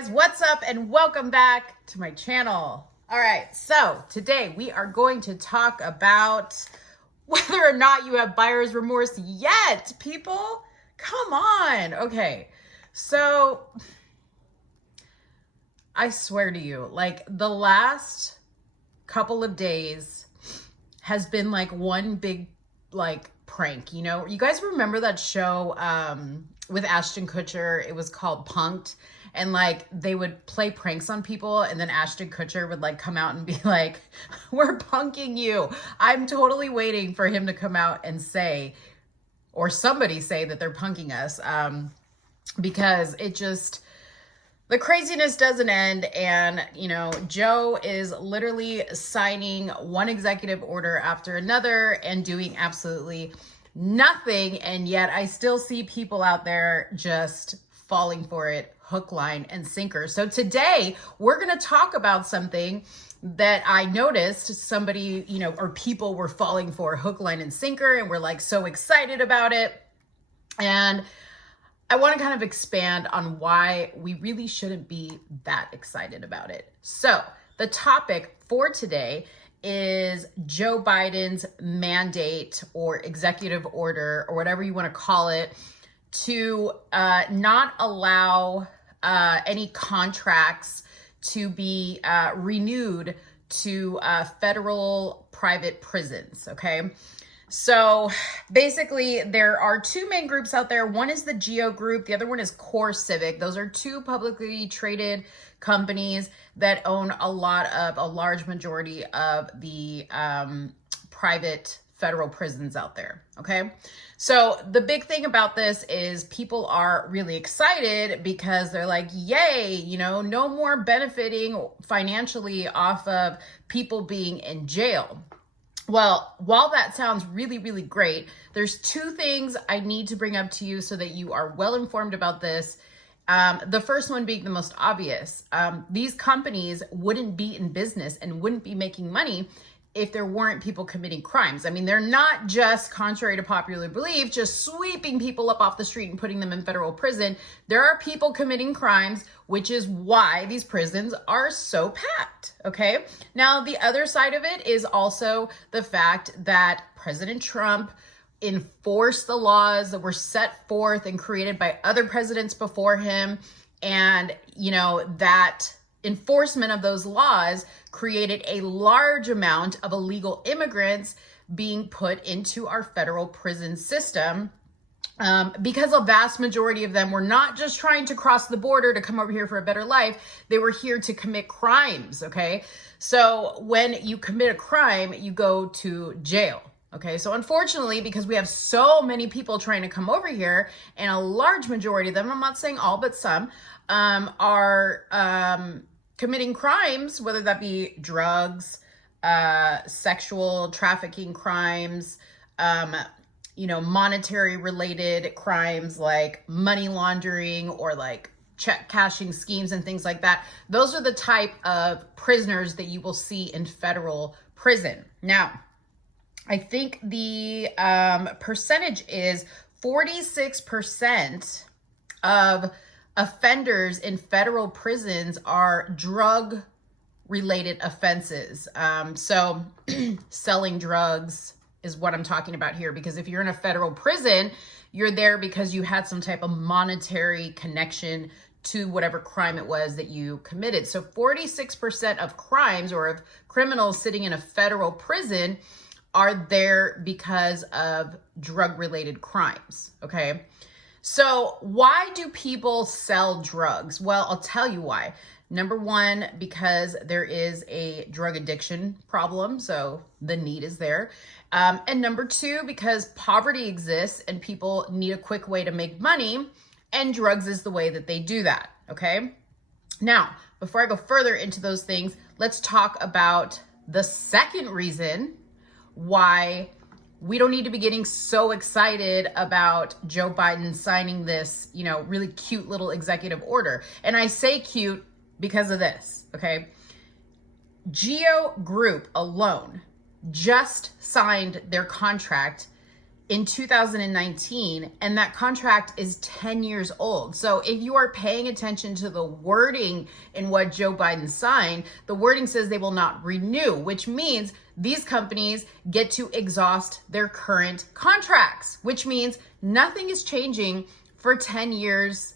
guys, what's up and welcome back to my channel. All right, so today we are going to talk about whether or not you have buyer's remorse yet, people. Come on. Okay, so I swear to you, like the last couple of days has been like one big like prank. You know, you guys remember that show with Ashton Kutcher? It was called Punk'd. And like they would play pranks on people, and then Ashton Kutcher would like come out and be like, we're punking you. I'm totally waiting for him to come out and say, or somebody say that they're punking us, because it just, the craziness doesn't end. And, you know, Joe is literally signing one executive order after another and doing absolutely nothing. And yet I still see people out there just falling for it, hook, line, and sinker. So today we're going to talk about something that I noticed somebody, you know, or people were falling for hook, line, and sinker, and we're like so excited about it. And I want to kind of expand on why we really shouldn't be that excited about it. So the topic for today is Joe Biden's mandate or executive order, or whatever you want to call it, to not allow any contracts to be renewed to federal private prisons, okay? So basically there are two main groups out there. One is the Geo Group, the other one is CoreCivic. Those are two publicly traded companies that own a large majority of the private federal prisons out there, okay? So the big thing about this is people are really excited because they're like, yay, you know, no more benefiting financially off of people being in jail. Well, while that sounds really, really great, there's two things I need to bring up to you so that you are well informed about this. The first one being the most obvious. These companies wouldn't be in business and wouldn't be making money if there weren't people committing crimes. I mean, they're not just, contrary to popular belief, just sweeping people up off the street and putting them in federal prison. There are people committing crimes, which is why these prisons are so packed, okay? Now, the other side of it is also the fact that President Trump enforced the laws that were set forth and created by other presidents before him. And, you know, that enforcement of those laws created a large amount of illegal immigrants being put into our federal prison system, because a vast majority of them were not just trying to cross the border to come over here for a better life. They were here to commit crimes, okay? So when you commit a crime, you go to jail. Okay, so unfortunately, because we have so many people trying to come over here, and a large majority of them, I'm not saying all, but some, are committing crimes, whether that be drugs, sexual trafficking crimes, you know, monetary related crimes like money laundering or like check cashing schemes and things like that. Those are the type of prisoners that you will see in federal prison. Now, I think the percentage is 46% of offenders in federal prisons are drug related offenses. So selling drugs is what I'm talking about here, because if you're in a federal prison, you're there because you had some type of monetary connection to whatever crime it was that you committed. So 46% of crimes, or of criminals sitting in a federal prison, are there because of drug-related crimes, okay? So why do people sell drugs? Well, I'll tell you why. Number one, because there is a drug addiction problem, so the need is there. And number two, because poverty exists and people need a quick way to make money, and drugs is the way that they do that, okay? Now, before I go further into those things, let's talk about the second reason why we don't need to be getting so excited about Joe Biden signing this, you know, really cute little executive order. And I say cute because of this, okay? Geo Group alone just signed their contract in 2019, and that contract is 10 years old. So if you are paying attention to the wording in what Joe Biden signed, the wording says they will not renew, which means these companies get to exhaust their current contracts, which means nothing is changing for 10 years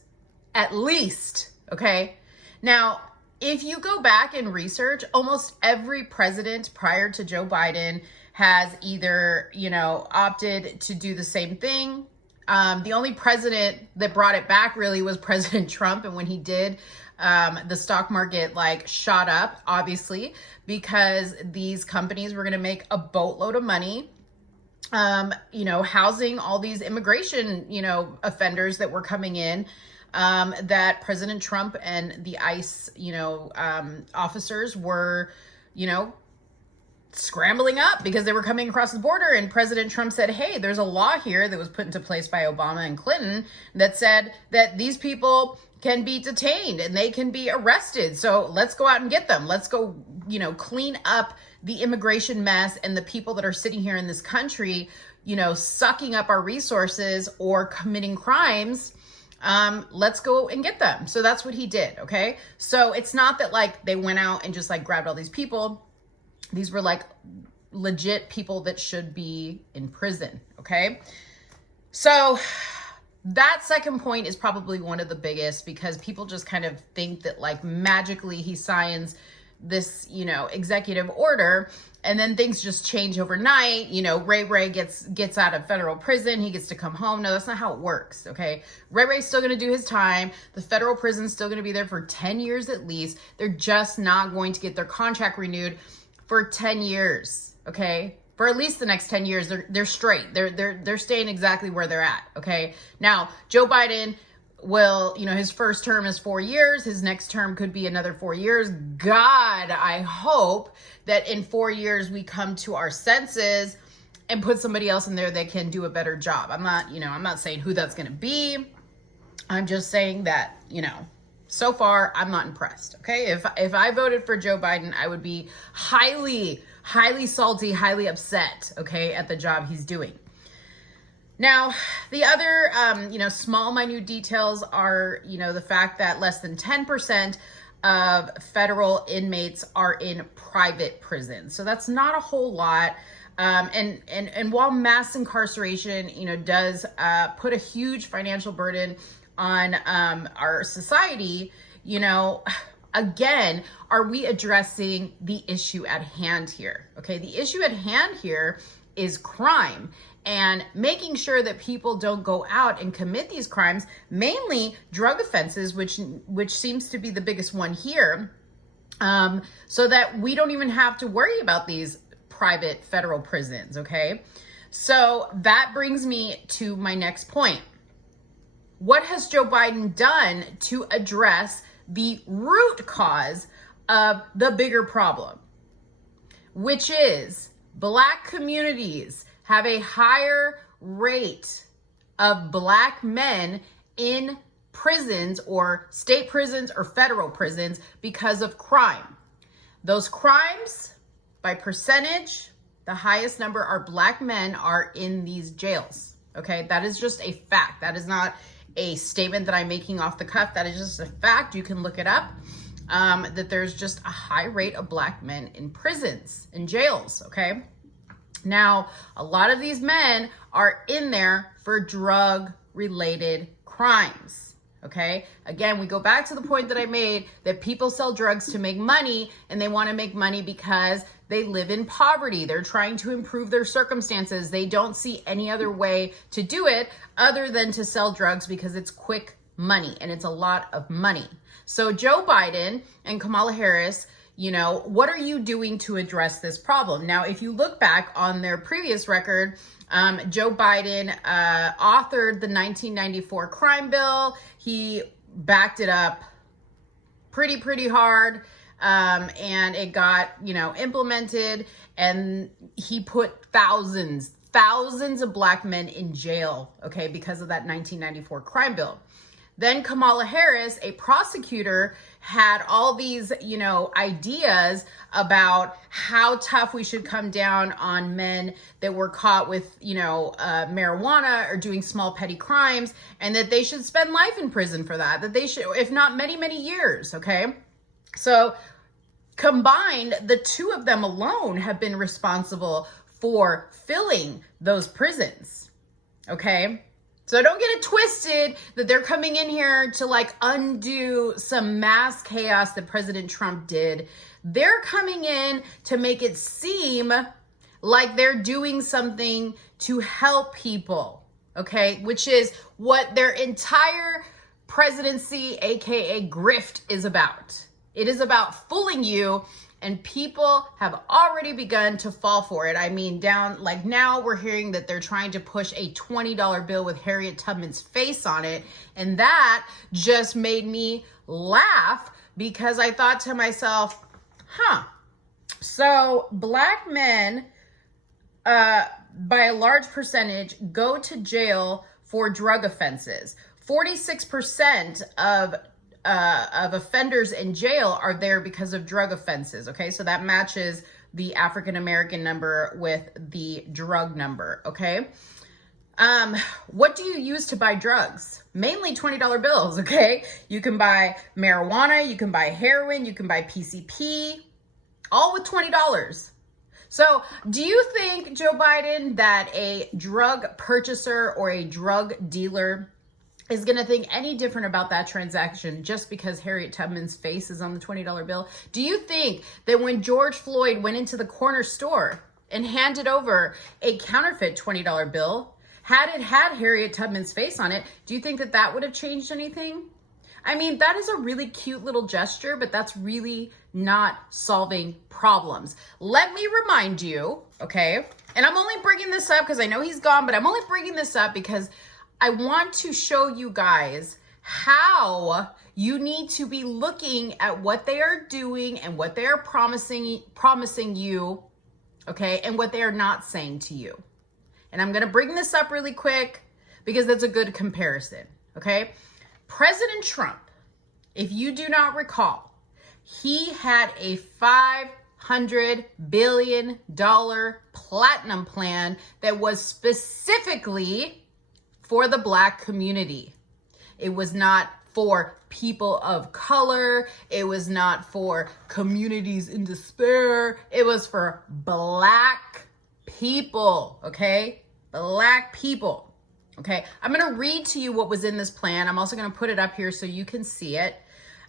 at least, okay? Now, if you go back and research, almost every president prior to Joe Biden has either, opted to do the same thing. The only president that brought it back really was President Trump. And when he did, the stock market shot up, obviously, because these companies were going to make a boatload of money, housing all these immigration, offenders that were coming in, that President Trump and the ICE, officers were, scrambling up because they were coming across the border. And President Trump said, hey, there's a law here that was put into place by Obama and Clinton that said that these people can be detained and they can be arrested. So let's go out and get them. Let's go, clean up the immigration mess and the people that are sitting here in this country, sucking up our resources or committing crimes. Let's go and get them. So that's what he did. Okay. So it's not that they went out and just grabbed all these people. These were legit people that should be in prison. Okay. So that second point is probably one of the biggest, because people just kind of think that magically he signs this, executive order and then things just change overnight. Ray gets out of federal prison. He gets to come home. No, that's not how it works. Okay. Ray's still going to do his time. The federal prison's still going to be there for 10 years at least. They're just not going to get their contract renewed for 10 years. Okay. For at least the next 10 years, they're straight. They're staying exactly where they're at. Okay. Now, Joe Biden will, his first term is 4 years. His next term could be another 4 years. God, I hope that in 4 years we come to our senses and put somebody else in there that can do a better job. I'm not saying who that's going to be. I'm just saying that, so far I'm not impressed. Okay. If I voted for Joe Biden, I would be highly salty, highly upset, okay, at the job he's doing. Now, the other, small, minute details are, the fact that less than 10% of federal inmates are in private prisons. So that's not a whole lot. And while mass incarceration, does put a huge financial burden on our society, again, are we addressing the issue at hand here? Okay, the issue at hand here is crime and making sure that people don't go out and commit these crimes, mainly drug offenses, which seems to be the biggest one here, so that we don't even have to worry about these private federal prisons, okay? So that brings me to my next point. What has Joe Biden done to address the root cause of the bigger problem, which is Black communities have a higher rate of Black men in prisons or state prisons or federal prisons because of crime. Those crimes, by percentage, the highest number are Black men are in these jails. Okay, that is just a fact. That is not a statement that I'm making off the cuff. That is just a fact. You can look it up, that there's just a high rate of Black men in prisons, in jails, okay? Now, a lot of these men are in there for drug-related crimes, okay? Again, we go back to the point that I made that people sell drugs to make money, and they want to make money because they live in poverty. They're trying to improve their circumstances. They don't see any other way to do it other than to sell drugs because it's quick money and it's a lot of money. So Joe Biden and Kamala Harris, what are you doing to address this problem? Now, if you look back on their previous record, Joe Biden authored the 1994 crime bill. He backed it up pretty hard. And it got, implemented, and he put thousands of Black men in jail, okay, because of that 1994 crime bill. Then Kamala Harris, a prosecutor, had all these, ideas about how tough we should come down on men that were caught with, marijuana or doing small petty crimes, and that they should spend life in prison for that they should, if not many, many years. Okay. So combined, the two of them alone have been responsible for filling those prisons. Okay. So don't get it twisted that they're coming in here to like undo some mass chaos that President Trump did. They're coming in to make it seem like they're doing something to help people, okay? Which is what their entire presidency, aka grift, is about. It is about fooling you, and people have already begun to fall for it. I mean, now we're hearing that they're trying to push a $20 bill with Harriet Tubman's face on it. And that just made me laugh, because I thought to myself, so black men, by a large percentage, go to jail for drug offenses. 46% of offenders in jail are there because of drug offenses. Okay, so that matches the African American number with the drug number. Okay, what do you use to buy drugs? Mainly $20 bills. Okay, you can buy marijuana, you can buy heroin, you can buy PCP, all with $20. So do you think, Joe Biden, that a drug purchaser or a drug dealer is going to think any different about that transaction just because Harriet Tubman's face is on the $20 bill? Do you think that when George Floyd went into the corner store and handed over a counterfeit $20 bill, had it had Harriet Tubman's face on it, do you think that that would have changed anything? I mean, that is a really cute little gesture, but that's really not solving problems. Let me remind you, okay, and I'm only bringing this up because I know he's gone, but I'm only bringing this up because I want to show you guys how you need to be looking at what they are doing and what they are promising you, okay, and what they are not saying to you. And I'm going to bring this up really quick because that's a good comparison, okay? President Trump, if you do not recall, he had a $500 billion platinum plan that was specifically for the Black community. It was not for people of color. It was not for communities in despair. It was for Black people, okay? Black people, okay? I'm going to read to you what was in this plan. I'm also going to put it up here so you can see it.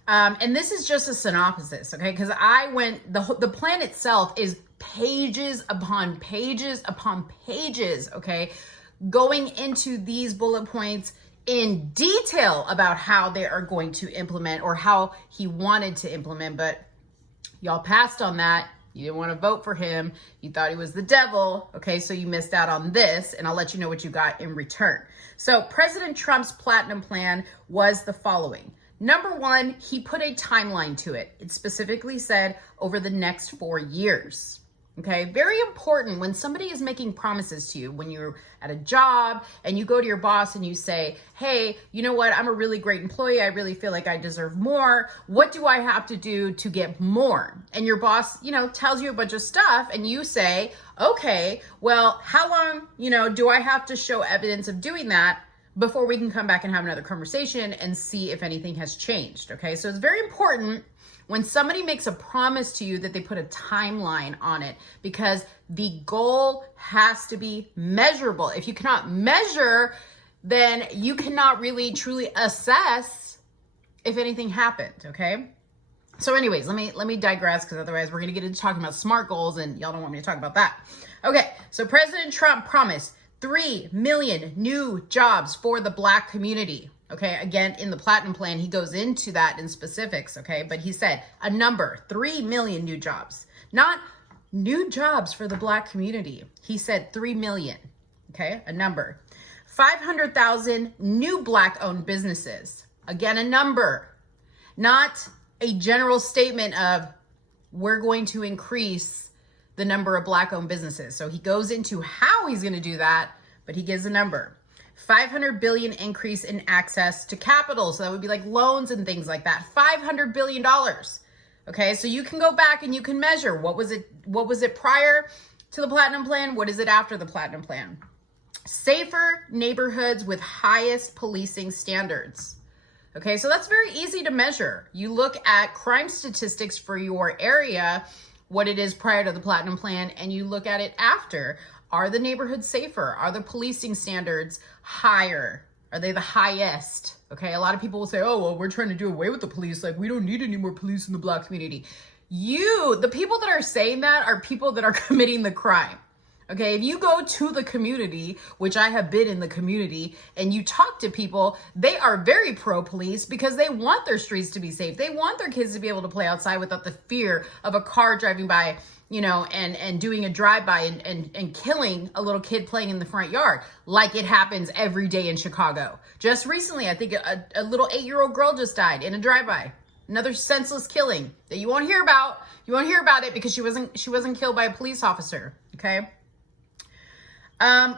And this is just a synopsis, okay? Because the plan itself is pages upon pages upon pages, okay? Going into these bullet points in detail about how they are going to implement, or how he wanted to implement, but y'all passed on that. You didn't want to vote for him. You thought he was the devil. Okay, so you missed out on this, and I'll let you know what you got in return. So President Trump's platinum plan was the following. Number one, he put a timeline to it. It specifically said over the next 4 years. Okay, very important when somebody is making promises to you, when you're at a job and you go to your boss and you say, hey, you know what? I'm a really great employee. I really feel like I deserve more. What do I have to do to get more? And your boss, tells you a bunch of stuff, and you say, okay, well, how long, do I have to show evidence of doing that before we can come back and have another conversation and see if anything has changed? Okay, so it's very important when somebody makes a promise to you that they put a timeline on it, because the goal has to be measurable. If you cannot measure, then you cannot really truly assess if anything happened, okay? So anyways, let me digress, because otherwise we're going to get into talking about SMART goals, and y'all don't want me to talk about that. Okay, so President Trump promised 3 million new jobs for the Black community. Okay, again, in the platinum plan, he goes into that in specifics, okay? But he said a number, 3 million new jobs, not new jobs for the Black community. He said 3 million, okay? A number. 500,000 new Black-owned businesses. Again, a number, not a general statement of we're going to increase the number of Black-owned businesses. So he goes into how he's going to do that, but he gives a number. 500 billion increase in access to capital. So that would be like loans and things like that. $500 billion. Okay, so you can go back and you can measure what was it prior to the Platinum Plan? What is it after the Platinum Plan? Safer neighborhoods with highest policing standards. Okay, so that's very easy to measure. You look at crime statistics for your area, what it is prior to the Platinum Plan, and you look at it after. Are the neighborhoods safer? Are the policing standards higher? Are they the highest? Okay, a lot of people will say, oh, well, we're trying to do away with the police. Like, we don't need any more police in the Black community. The people that are saying that are people that are committing the crime. Okay, if you go to the community, which I have been in the community, and you talk to people, they are very pro-police because they want their streets to be safe. They want their kids to be able to play outside without the fear of a car driving by, and doing a drive-by and killing a little kid playing in the front yard, like it happens every day in Chicago. Just recently, I think a little 8-year-old girl just died in a drive-by. Another senseless killing that you won't hear about. You won't hear about it because she wasn't killed by a police officer, okay?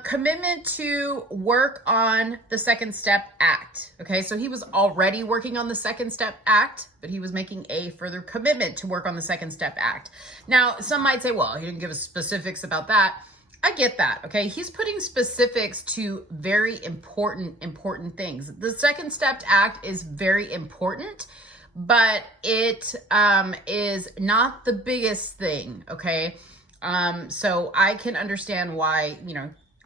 Commitment to work on the Second Step Act. Okay, so he was already working on the Second Step Act, but he was making a further commitment to work on the Second Step Act. Now, some might say, well, he didn't give us specifics about that. I get that, okay? He's putting specifics to very important things. The Second Step Act is very important, but it is not the biggest thing, okay? So I can understand why,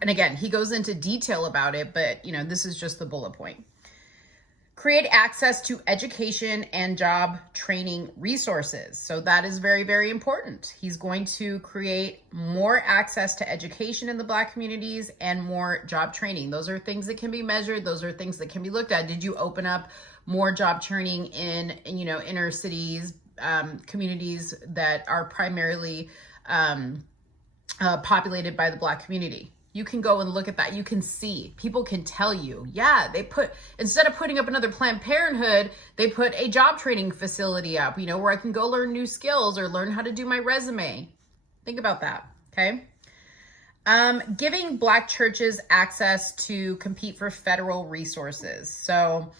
and again, he goes into detail about it, but this is just the bullet point. Create access to education and job training resources. So that is very, very important. He's going to create more access to education in the Black communities and more job training. Those are things that can be measured. Those are things that can be looked at. Did you open up more job training in inner cities, communities that are primarily populated by the Black community? You can go and look at that. You can see, people can tell you, yeah, instead of putting up another Planned Parenthood, they put a job training facility up, where I can go learn new skills or learn how to do my resume. Think about that, okay? Giving Black churches access to compete for federal resources. So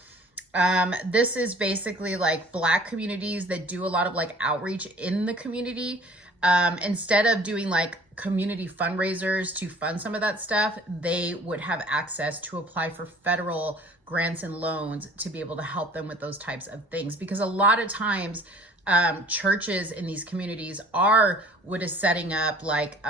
this is basically like Black communities that do a lot of like outreach in the community. Instead of doing like community fundraisers to fund some of that stuff, they would have access to apply for federal grants and loans to be able to help them with those types of things. Because a lot of times, churches in these communities are setting up like,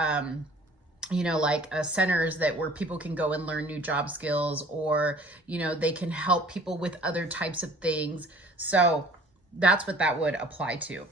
centers where people can go and learn new job skills, or, they can help people with other types of things. So that's what that would apply to.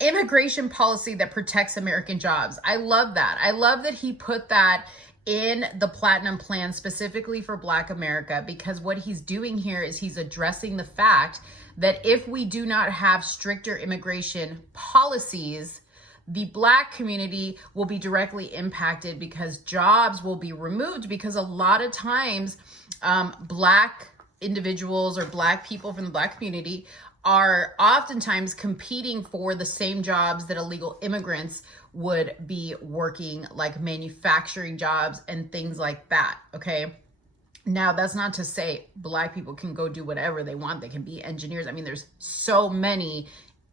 Immigration policy that protects American jobs. I love that. I love that he put that in the Platinum Plan specifically for Black America, because what he's doing here is he's addressing the fact that if we do not have stricter immigration policies, the Black community will be directly impacted because jobs will be removed, because a lot of times Black individuals or Black people from the Black community are oftentimes competing for the same jobs that illegal immigrants would be working, like manufacturing jobs and things like that, okay? Now, that's not to say Black people can go do whatever they want. They can be engineers. I mean, there's so many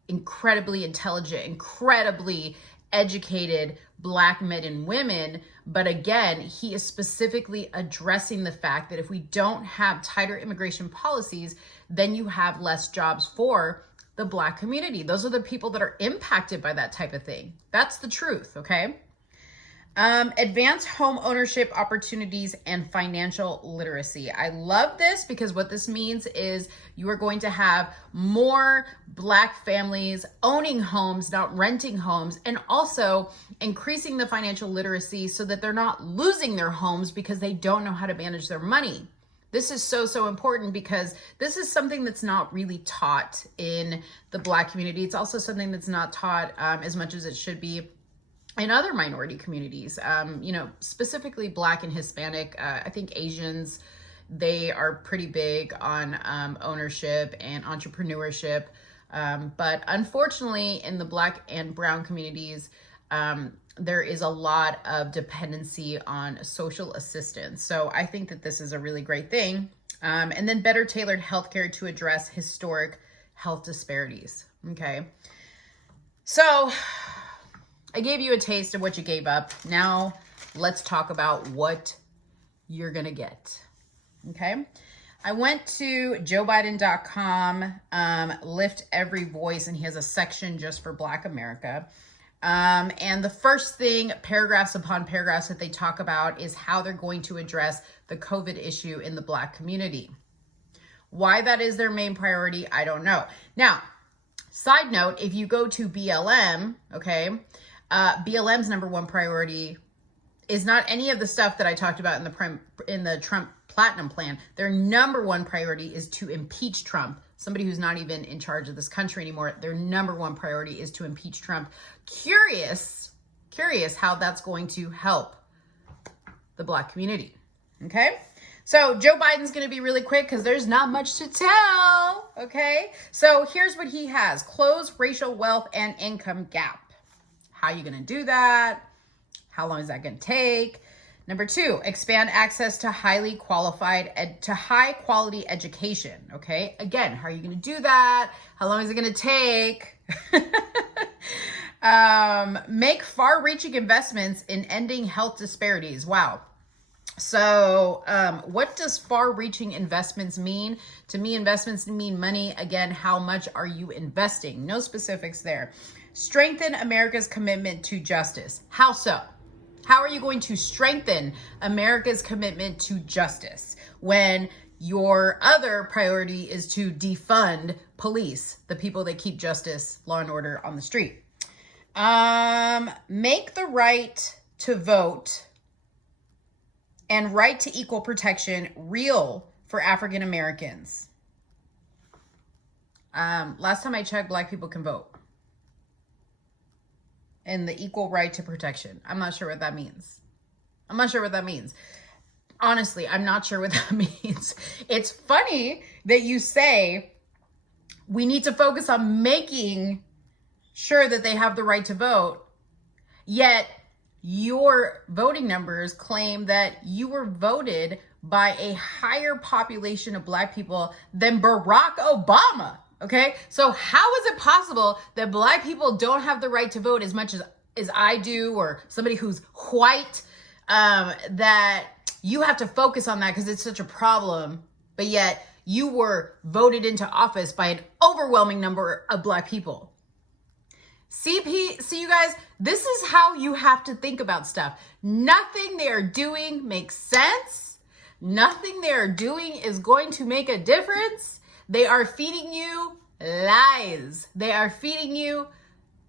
incredibly intelligent, incredibly educated Black men and women. But again, he is specifically addressing the fact that if we don't have tighter immigration policies, then you have less jobs for the Black community. Those are the people that are impacted by that type of thing. That's the truth, okay? Advanced home ownership opportunities and financial literacy. I love this because what this means is you are going to have more Black families owning homes, not renting homes, and also increasing the financial literacy so that they're not losing their homes because they don't know how to manage their money. This is so important because this is something that's not really taught in the Black community. It's also something that's not taught as much as it should be in other minority communities, specifically Black and Hispanic. I think Asians, they are pretty big on ownership and entrepreneurship. But unfortunately, in the Black and brown communities, there is a lot of dependency on social assistance. So I think that this is a really great thing. And then better tailored healthcare to address historic health disparities. Okay. So I gave you a taste of what you gave up. Now let's talk about what you're going to get. Okay. I went to joebiden.com, Lift Every Voice, and he has a section just for Black America. And the first thing, paragraphs upon paragraphs that they talk about is how they're going to address the COVID issue in the Black community. Why that is their main priority, I don't know. Now, side note, if you go to BLM, okay, BLM's number one priority is not any of the stuff that I talked about in the Trump Platinum Plan. Their number one priority is to impeach Trump, somebody who's not even in charge of this country anymore. Their number one priority is to impeach Trump. Curious how that's going to help the Black community. Okay? So Joe Biden's going to be really quick because there's not much to tell. Okay? So here's what he has. Close racial wealth and income gap. How are you going to do that? How long is that going to take? Number 2, expand access to high quality education. Okay. Again, how are you going to do that? How long is it going to take? Make far reaching investments in ending health disparities. Wow. So, what does far reaching investments mean? To me, investments mean money. Again, how much are you investing? No specifics there. Strengthen America's commitment to justice. How so? How are you going to strengthen America's commitment to justice when your other priority is to defund police, the people that keep justice, law and order on the street? Make the right to vote and right to equal protection real for African Americans. Last time I checked, Black people can vote. And the equal right to protection. I'm not sure what that means. Honestly, I'm not sure what that means. It's funny that you say we need to focus on making sure that they have the right to vote, yet your voting numbers claim that you were voted by a higher population of Black people than Barack Obama. Okay, so how is it possible that Black people don't have the right to vote as much as I do, or somebody who's white, that you have to focus on that because it's such a problem, but yet you were voted into office by an overwhelming number of Black people? See you guys, this is how you have to think about stuff. Nothing they are doing makes sense. Nothing they are doing is going to make a difference. They are feeding you lies. They are feeding you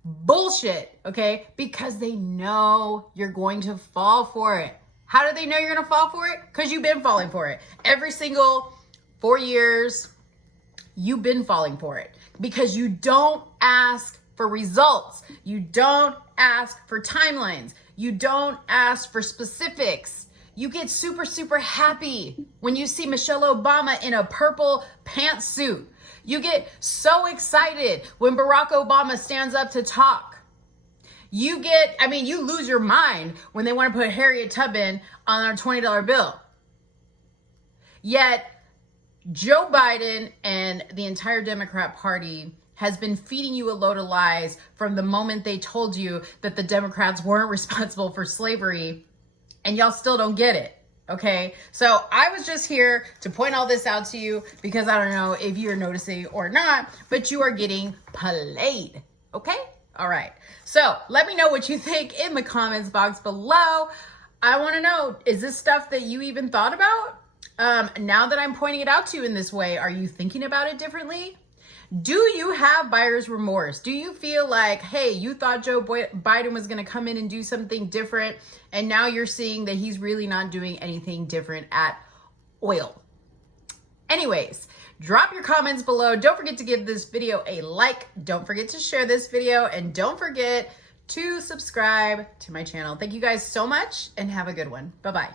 bullshit, okay? Because they know you're going to fall for it. How do they know you're going to fall for it? Because you've been falling for it. Every single 4 years, you've been falling for it. Because you don't ask for results. You don't ask for timelines. You don't ask for specifics. You get super, super happy when you see Michelle Obama in a purple pantsuit. You get so excited when Barack Obama stands up to talk. You lose your mind when they want to put Harriet Tubman on our $20 bill. Yet, Joe Biden and the entire Democrat Party has been feeding you a load of lies from the moment they told you that the Democrats weren't responsible for slavery, and y'all still don't get it. Okay, so I was just here to point all this out to you because I don't know if you're noticing or not, but you are getting played. Okay, all right. So let me know what you think in the comments box below. I want to know, is this stuff that you even thought about? Now that I'm pointing it out to you in this way, are you thinking about it differently? Do you have buyer's remorse? Do you feel like, hey, you thought Joe Biden was going to come in and do something different, and now you're seeing that he's really not doing anything different at all? Anyways, drop your comments below. Don't forget to give this video a like. Don't forget to share this video, and don't forget to subscribe to my channel. Thank you guys so much, and have a good one. Bye-bye.